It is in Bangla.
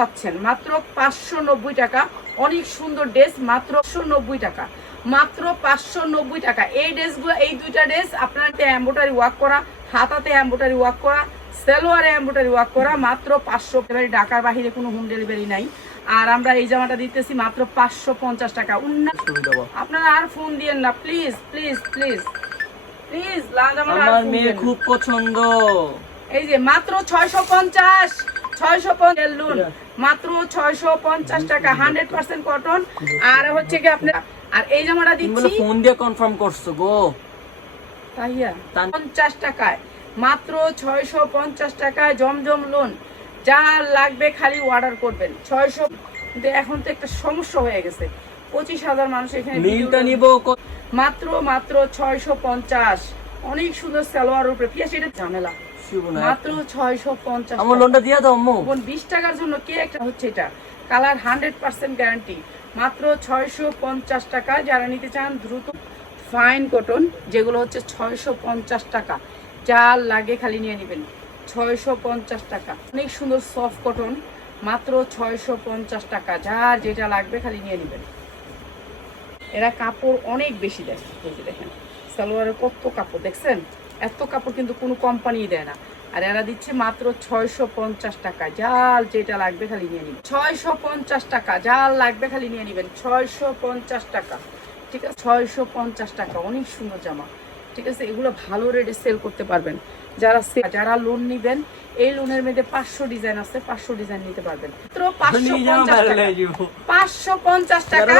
পাচ্ছেন। মাত্র পাঁচশো নব্বই টাকা। অনেক সুন্দর ড্রেস মাত্র পাঁচশো নব্বই টাকা। মাত্র পাঁচশো নব্বই টাকা। এই ড্রেসগুলো এই দুইটা ড্রেস আপনার এম্বোটারি ওয়ার্ক করা হাতাতে এম্বোটারি ওয়ার্ক করা সেলোয়ারে এম্বোটারি ওয়ার্ক করা মাত্র পাঁচশো ঢাকার বাহিরে কোনো হোম ডেলিভারি নাই। আর আমরা এই জামাটা দিতেছি মাত্র পাঁচশো পঞ্চাশ টাকা। উন্না আপনারা আর ফোন দিয়েন না। প্লিজ প্লিজ প্লিজ প্লিজ লাল না। খুব পছন্দ। এই যে মাত্র ছয়শো পঞ্চাশ। ছয়শো পঞ্চাশ লুন মাত্র ছয়শো পঞ্চাশ টাকা হান্ড্রেড পার্সেন্ট কটন। আর হচ্ছে কি আপনার আর এই জামাটা দিচ্ছি ফোন দিয়ে কনফার্ম করছ গো। তাইয়া পঞ্চাশ টাকায়। মাত্র ছয়শো পঞ্চাশ টাকায় জমজম লোন যা লাগবে খালি অর্ডার করবেন। ছয়শো কিন্তু এখন তো একটা সমস্যা হয়ে গেছে। পঁচিশ হাজার মানুষ এখানে নিব মাত্র মাত্র ছয়শো পঞ্চাশ। অনেক সুন্দর সালোয়ার উপরে। এটা ঝামেলা। মাত্র ছয়শো পঞ্চাশ আমার লোনটা দিয়ে দাও আম্মু বোন বিশ টাকার জন্য কে একটা হচ্ছে এটা? কালার হান্ড্রেড পার্সেন্ট গ্যারান্টি মাত্র ছয়শো পঞ্চাশ টাকা যারা নিতে চান দ্রুত ফাইন কটন যেগুলো হচ্ছে ছয়শো পঞ্চাশ টাকা। যা লাগে খালি নিয়ে নেবেন। ছয়শো পঞ্চাশ টাকা। অনেক সুন্দর সফট কটন মাত্র ছয়শো পঞ্চাশ টাকা। যার যেটা লাগবে খালি নিয়ে নেবেন। এরা কাপড় অনেক বেশি দেয়। দেখেন সালোয়ারের কত কাপড় দেখছেন? এত কাপড় কিন্তু কোনো কোম্পানি দেয় না। আর এরা দিচ্ছে মাত্র ছয়শো পঞ্চাশ টাকা। জাল যেটা লাগবে খালি নিয়ে নিবেন। ছয়শো পঞ্চাশ টাকা জাল লাগবে খালি নিয়ে নিবেন। ছয়শো পঞ্চাশ টাকা ঠিক আছে? ছয়শো পঞ্চাশ টাকা অনেক সুন্দর জামা ঠিক আছে? এগুলো ভালো রেটে সেল করতে পারবেন। যারা যারা লোন নিবেন এই লোনের মধ্যে পাঁচশো ডিজাইন আছে পাঁচশো ডিজাইন নিতে পারবেন। পাঁচশো পঞ্চাশ টাকা। পাঁচশো পঞ্চাশ টাকা